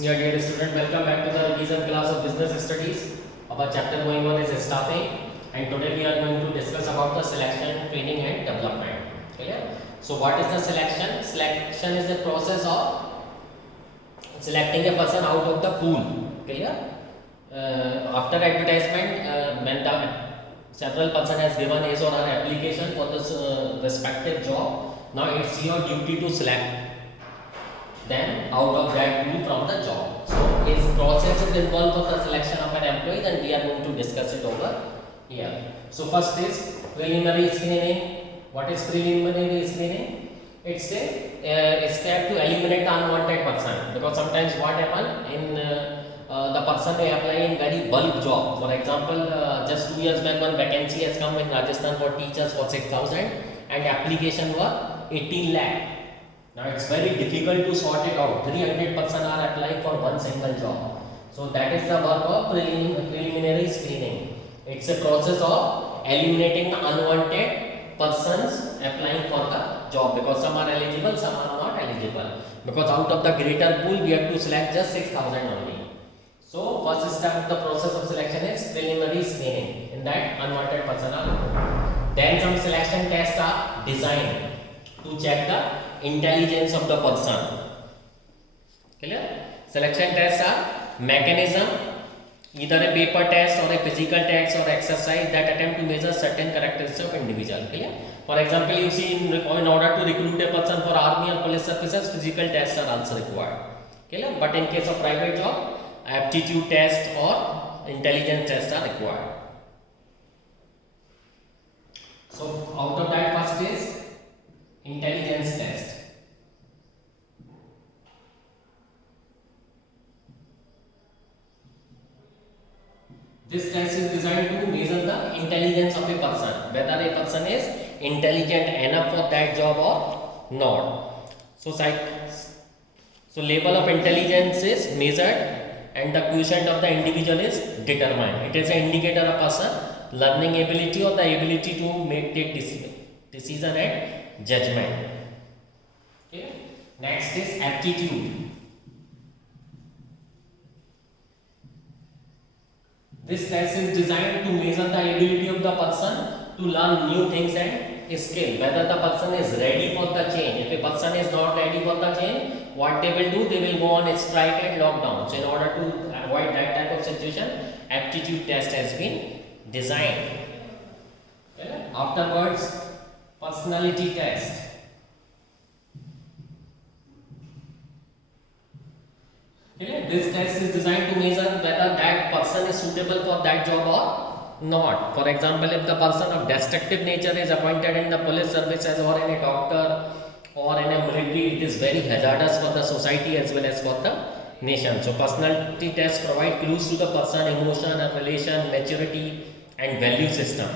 Yeah, dear student, welcome back to the revision class of business studies. Our chapter going on is staffing, and today we are going to discuss about the selection, training, and development. Clear? So, what is the selection? Selection is the process of selecting a person out of the pool. Clear? After advertisement, when the several person has given his or her application for this respective job, now it's your duty to select then out of that pool from the job. So his process is involved for the selection of an employee, and we are going to discuss it over here. So first is preliminary screening. What is preliminary screening? It's a step to eliminate unwanted person, because sometimes what happen in the person may apply in very bulk job. For example, just 2 years back one vacancy has come in Rajasthan for teachers for 6,000 and application were 18 lakh. Now it's very difficult to sort it out. 300 person are applying for one single job. So that is the work of preliminary screening. It's a process of eliminating the unwanted persons applying for the job, because some are eligible, some are not eligible. Because out of the greater pool we have to select just 6,000 only. So first step of the process of selection is preliminary screening. In that unwanted person are. Then some selection tests are designed to check the intelligence of the person. Clear? Selection tests are mechanism, either a paper test or a physical test or exercise that attempt to measure certain characteristics of individual. Clear? For example, you see in order to recruit a person for army or police services, physical tests are also required. Clear? But in case of private job, aptitude test or intelligence tests are required. So out of that, first is intelligence test. This test is designed to measure the intelligence of a person, whether a person is intelligent enough for that job or not. So level of intelligence is measured and the quotient of the individual is determined. It is an indicator of person learning ability or the ability to take decision and judgment. Okay. Next is aptitude. This test is designed to measure the ability of the person to learn new things and skill, whether the person is ready for the change. If a person is not ready for the change, what they will do, they will go on a strike and lockdown. So in order to avoid that type of situation, aptitude test has been designed. Okay. Afterwards, personality test. Okay. This test is designed to measure whether that person is suitable for that job or not. For example, if the person of destructive nature is appointed in the police services or in a doctor or in a military, it is very hazardous for the society as well as for the nation. So personality tests provide clues to the person, emotion, relation, maturity and value system.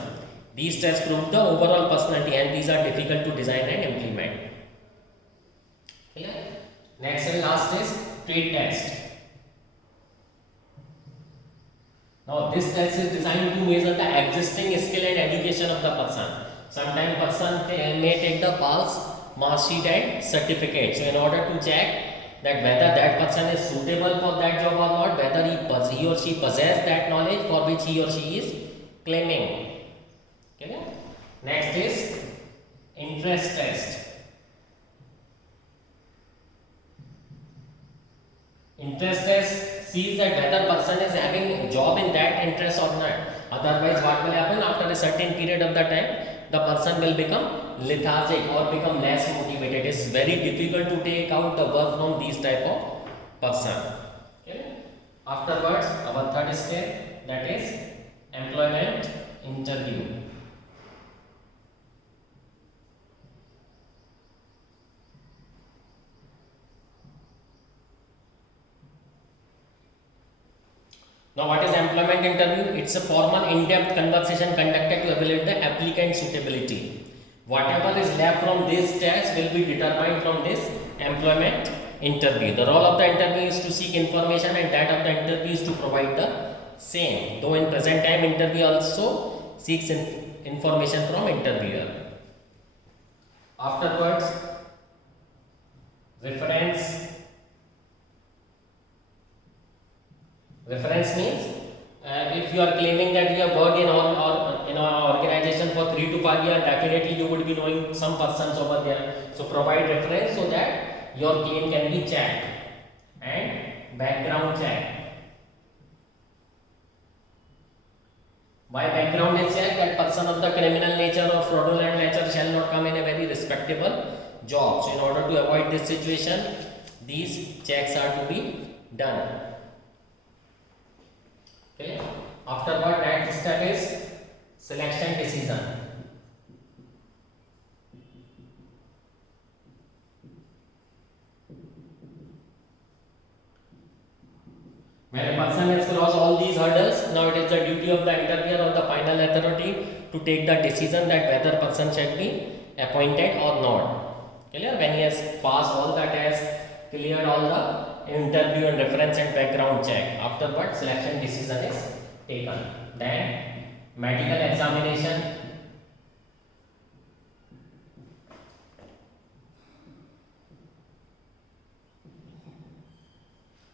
These tests prove the overall personality, and these are difficult to design and implement. Clear? Next and last is trait test. Now this test is designed to measure the existing skill and education of the person. Sometimes person may take the false mark sheet and certificate. So in order to check that whether that person is suitable for that job or not, whether he or she possess that knowledge for which he or she is claiming. Okay. Next is interest test. Interest test sees that whether person is having a job in that interest or not. Otherwise, what will happen after a certain period of the time, the person will become lethargic or become less motivated. It is very difficult to take out the work from these type of person. Okay. Afterwards, our third step, that is employment interview. Now what is employment interview? It's a formal in-depth conversation conducted to evaluate the applicant suitability. Whatever is left from this test will be determined from this employment interview. The role of the interview is to seek information, and that of the interview is to provide the same. Though in present time interview also seeks information from interviewer. Afterwards, reference Reference means if you are claiming that you have worked in or in an organization for 3 to 5 years, definitely you would be knowing some persons over there. So provide reference so that your claim can be checked. And background check. By background is check that person of the criminal nature or fraudulent nature shall not come in a very respectable job. So in order to avoid this situation, these checks are to be done. Okay. After what, next step is selection decision. When a person has crossed all these hurdles, now it is the duty of the interviewer or the final authority to take the decision that whether person shall be appointed or not. Clear? When he has passed all the tests, cleared all the interview and reference and background check, afterward selection decision is taken. Then medical examination.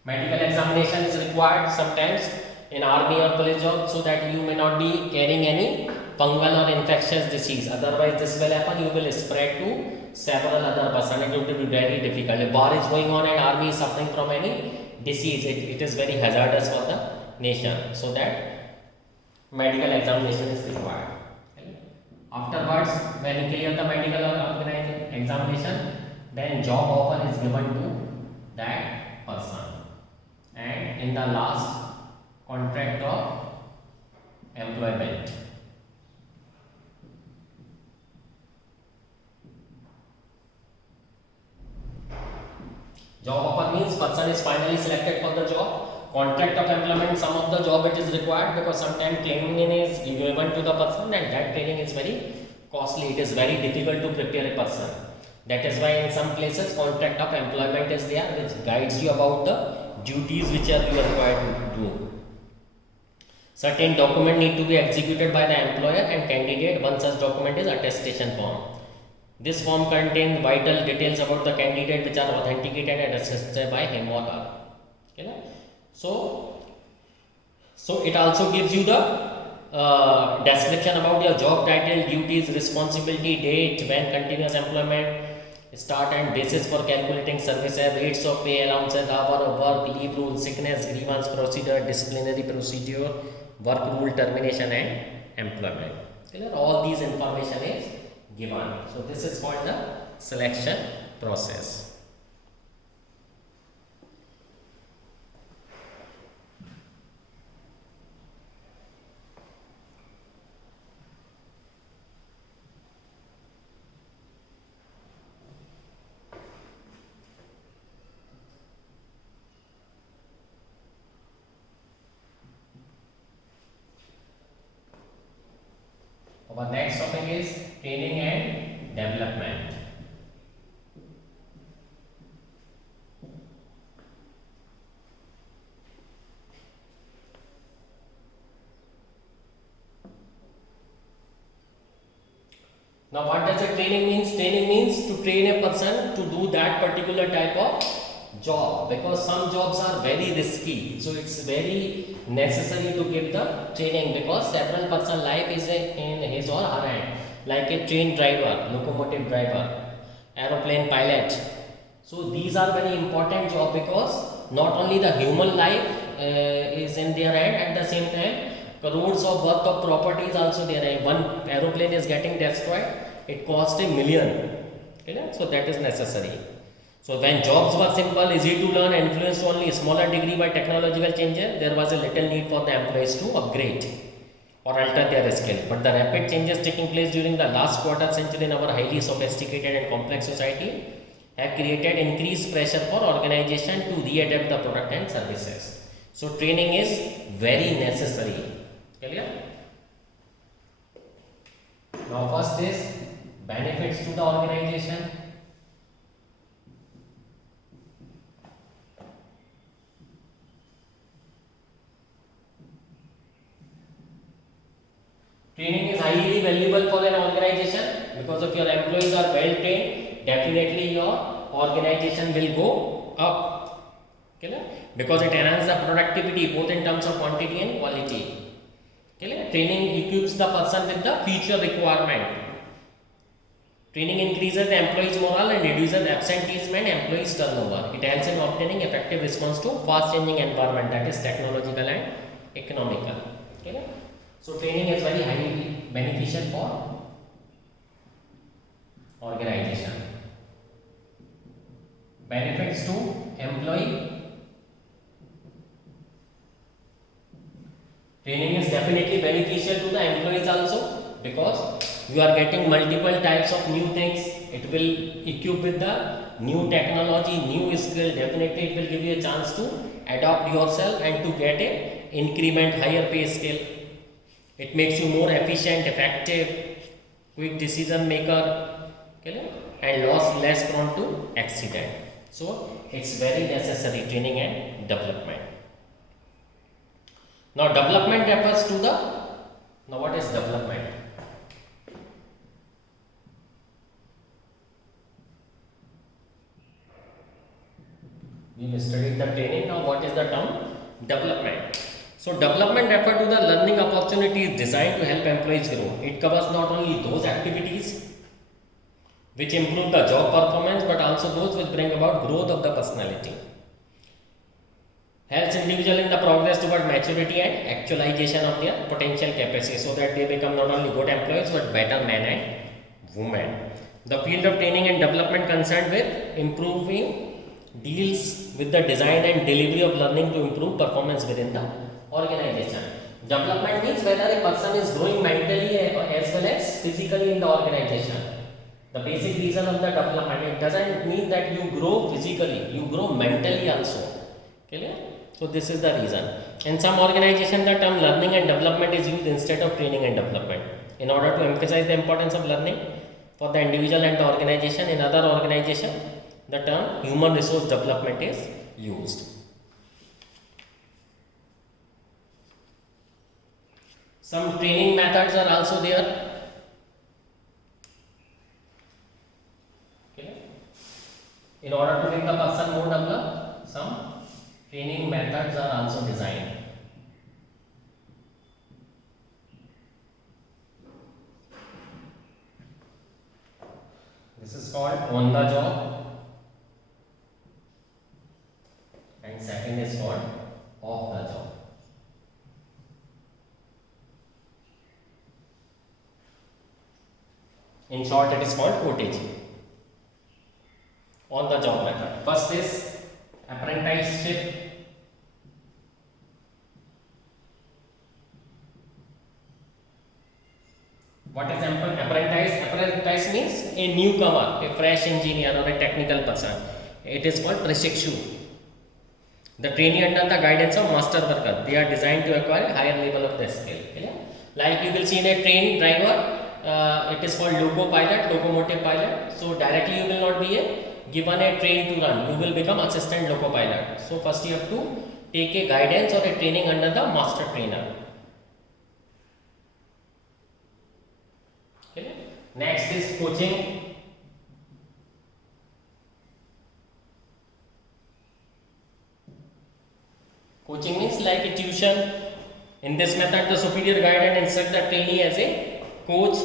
Medical examination is required sometimes in army or police job so that you may not be carrying any fungal or infectious disease. Otherwise, this will happen. You will spread to several other persons. It will be very difficult. If war is going on and army is suffering from any disease, it is very hazardous for the nation. So that medical examination is required. Afterwards, when you clear the medical examination, then job offer is given to that person. And in the last, contract of employment. Job offer means person is finally selected for the job. Contract of employment, some of the job it is required because sometimes training is given to the person and that training is very costly. It is very difficult to prepare a person. That is why in some places contract of employment is there which guides you about the duties which are you are required to do. Certain document need to be executed by the employer and candidate. One such document is attestation form. This form contains vital details about the candidate which are authenticated and attested by him or her. Okay? So it also gives you the description about your job title, duties, responsibility, date, when continuous employment start and basis for calculating services, rates of pay, allowances, hour of work, leave rule, sickness, grievance procedure, disciplinary procedure, work rule, termination and employment. All these information is given. So this is called the selection process. Our next topic is training and development. Now what does a training means? Training means to train a person to do that particular type of job, because some jobs are very risky, so it's very necessary to give the training, because several person life is in his or her hand, like a train driver, locomotive driver, aeroplane pilot. So these are very important job because not only the human life is in their hand, at the same time crores of worth of property is also there. One aeroplane is getting destroyed, it cost $1 million. Okay, so that is necessary. So when jobs were simple, easy to learn, influenced only a smaller degree by technological changes, there was a little need for the employees to upgrade or alter their skill. But the rapid changes taking place during the last quarter century in our highly sophisticated and complex society have created increased pressure for organization to readapt the product and services. So training is very necessary. Clear? Now first is benefits to the organization. Training is highly valuable for an organization because if your employees are well trained, definitely your organization will go up. clear, because it enhances the productivity both in terms of quantity and quality. Clear. Training equips the person with the future requirement. Training increases the employee's morale and reduces absenteeism and employees turnover. It helps in obtaining effective response to fast changing environment, that is technological and economical. Okay. So training is very highly beneficial for organization. Benefits to employee. Training is definitely beneficial to the employees also, because you are getting multiple types of new things. It will equip with the new technology, new skill. Definitely it will give you a chance to adopt yourself and to get a increment, higher pay scale. It makes you more efficient, effective, quick decision maker, okay, and less prone to accident. So it's very necessary, training and development. Now development refers to the, now what is development? We studied the training, now what is the term? Development. So development refers to the learning opportunities designed to help employees grow. It covers not only those activities which improve the job performance, but also those which bring about growth of the personality. Helps individual in the progress toward maturity and actualization of their potential capacity, so that they become not only good employees but better men and women. The field of training and development concerned with improving deals with the design and delivery of learning to improve performance within the organization. Development means whether a person is growing mentally as well as physically in the organization. The basic reason of the development, it doesn't mean that you grow physically, you grow mentally also. Clear? So this is the reason. In some organization, the term learning and development is used instead of training and development in order to emphasize the importance of learning for the individual and the organization. In other organization, the term human resource development is used. Some training methods are also there. Okay. In order to make the person more developed, some training methods are also designed. This is called on the job, and second is called off the job. In short, it is called OTG. On the job method. First is apprenticeship. What is apprentice? Apprentice means a newcomer, a fresh engineer or a technical person. It is called Prashikshu. The trainee under the guidance of master worker. They are designed to acquire a higher level of the skill. Like you will see in a train driver, it is called loco pilot, locomotive pilot. So directly you will not be given a train to run. You will become assistant loco pilot. So first you have to take a guidance or a training under the master trainer. Okay. Next is coaching. Coaching means like a tuition. In this method, the superior guide and instruct the trainee as a coach.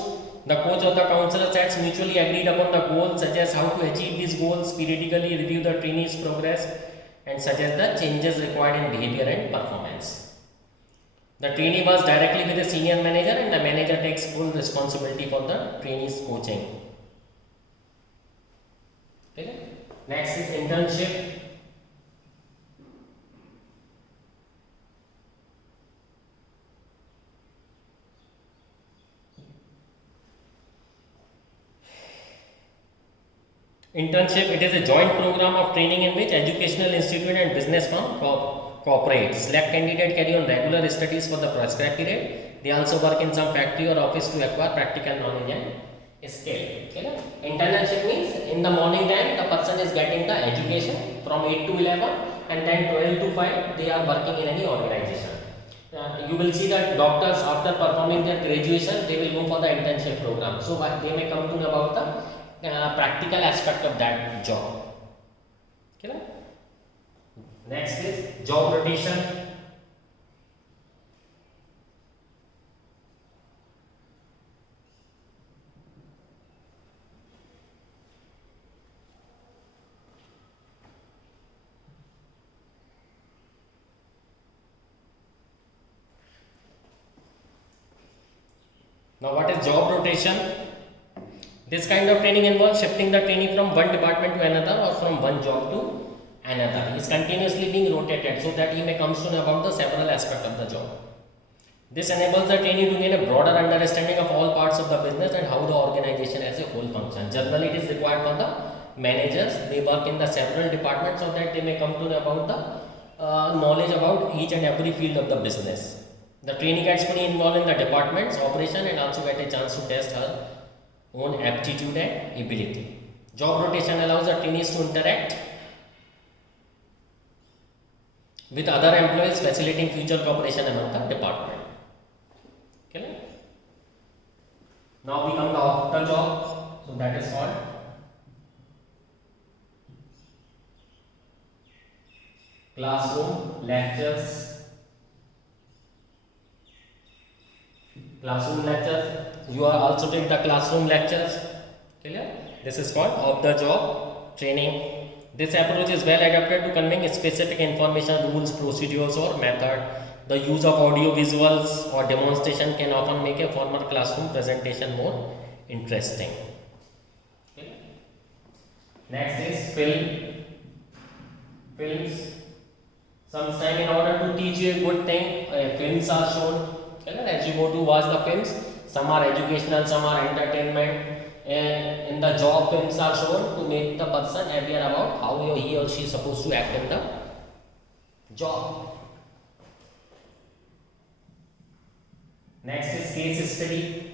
The coach or the counselor sets mutually agreed upon the goals, such as how to achieve these goals, periodically review the trainee's progress, and suggest the changes required in behavior and performance. The trainee works directly with the senior manager, and the manager takes full responsibility for the trainee's coaching. Okay. Next is internship. Internship, it is a joint program of training in which educational institute and business firm cooperate. Select candidate carry on regular studies for the prescribed period. They also work in some factory or office to acquire practical knowledge and skill. Okay. Internship means in the morning time the person is getting the education from 8 to 11, and then 12 to 5 they are working in any organization. You will see that doctors, after performing their graduation, they will go for the internship program. So they may come to know about the practical aspect of that job. Okay. Next is job rotation. Now what is job rotation? This kind of training involves shifting the trainee from one department to another or from one job to another. He is continuously being rotated so that he may come to know about the several aspects of the job. This enables the trainee to gain a broader understanding of all parts of the business and how the organization as a whole functions. Generally, it is required for the managers. They work in the several departments so that they may come to know about the knowledge about each and every field of the business. The trainee gets fully involved in the department's operation and also get a chance to test her own aptitude and ability. Job rotation allows the trainees to interact with other employees, facilitating future cooperation among the department. Okay. Now we come to after job, so that is called classroom lectures. Classroom lectures. You are also take the classroom lectures. Clear? This is called off the job training. This approach is well adapted to conveying specific information, rules, procedures, or method. The use of audio visuals or demonstration can often make a formal classroom presentation more interesting. Okay. Next is films. Sometimes in order to teach you a good thing, films are shown. As you go to watch the films, some are educational, some are entertainment, and in the job films are shown to make the person aware about how he or she is supposed to act in the job. Next is case study.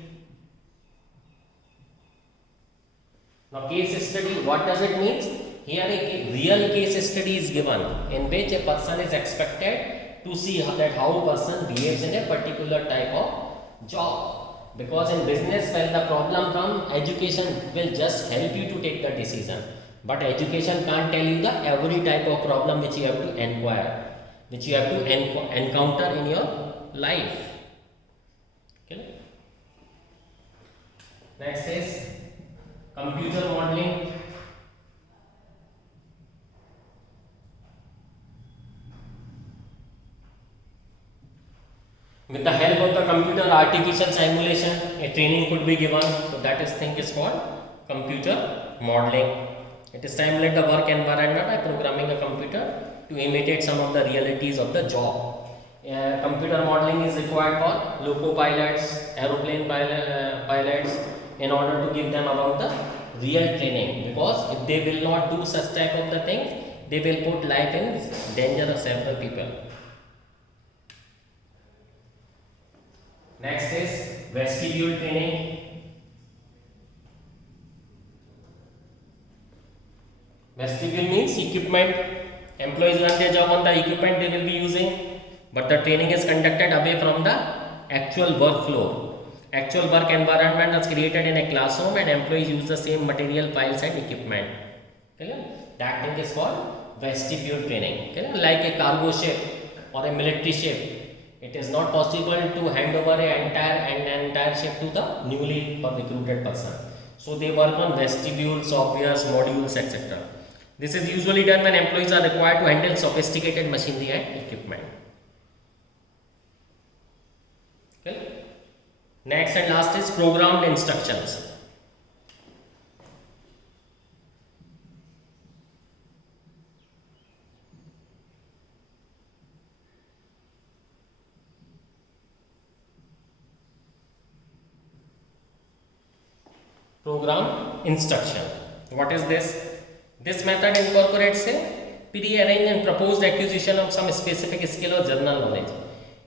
Now case study, what does it mean? Here a real case study is given in which a person is expected to see that how a person behaves in a particular type of job. Because in business, when the problem comes, education will just help you to take the decision. But education can't tell you the every type of problem which you have to inquire, which you have to encounter in your life. Okay. Next is computer modeling. With the help of the computer artificial simulation, a training could be given. So that thing is called computer modeling. It is simulate the work environment by programming a computer to imitate some of the realities of the job. Computer modeling is required for loco pilots, aeroplane pilots, in order to give them about the real training. Because if they will not do such type of the things, they will put life in danger of several people. Next is vestibule training. Vestibule means equipment. Employees learn their job on the equipment they will be using, but the training is conducted away from the actual work floor. Actual work environment is created in a classroom and employees use the same material, files and equipment. Okay? That thing is called vestibule training. Okay? Like a cargo ship or a military ship. It is not possible to hand over an entire ship to the newly recruited person. So they work on vestibules, softwares, modules, etc. This is usually done when employees are required to handle sophisticated machinery and equipment. Okay. Next and last is programmed instructions. Program instruction. What is this? This method incorporates a pre-arranged and proposed acquisition of some specific skill or general knowledge.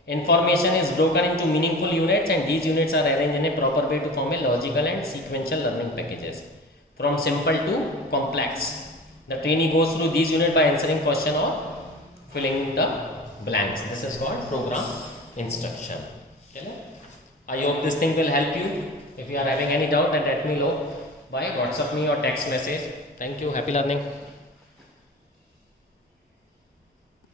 Information is broken into meaningful units and these units are arranged in a proper way to form a logical and sequential learning packages from simple to complex. The trainee goes through these units by answering question or filling the blanks. This is called program instruction. Okay. I hope this thing will help you. If you are having any doubt, then let me know by WhatsApp me or text message. Thank you. Happy learning.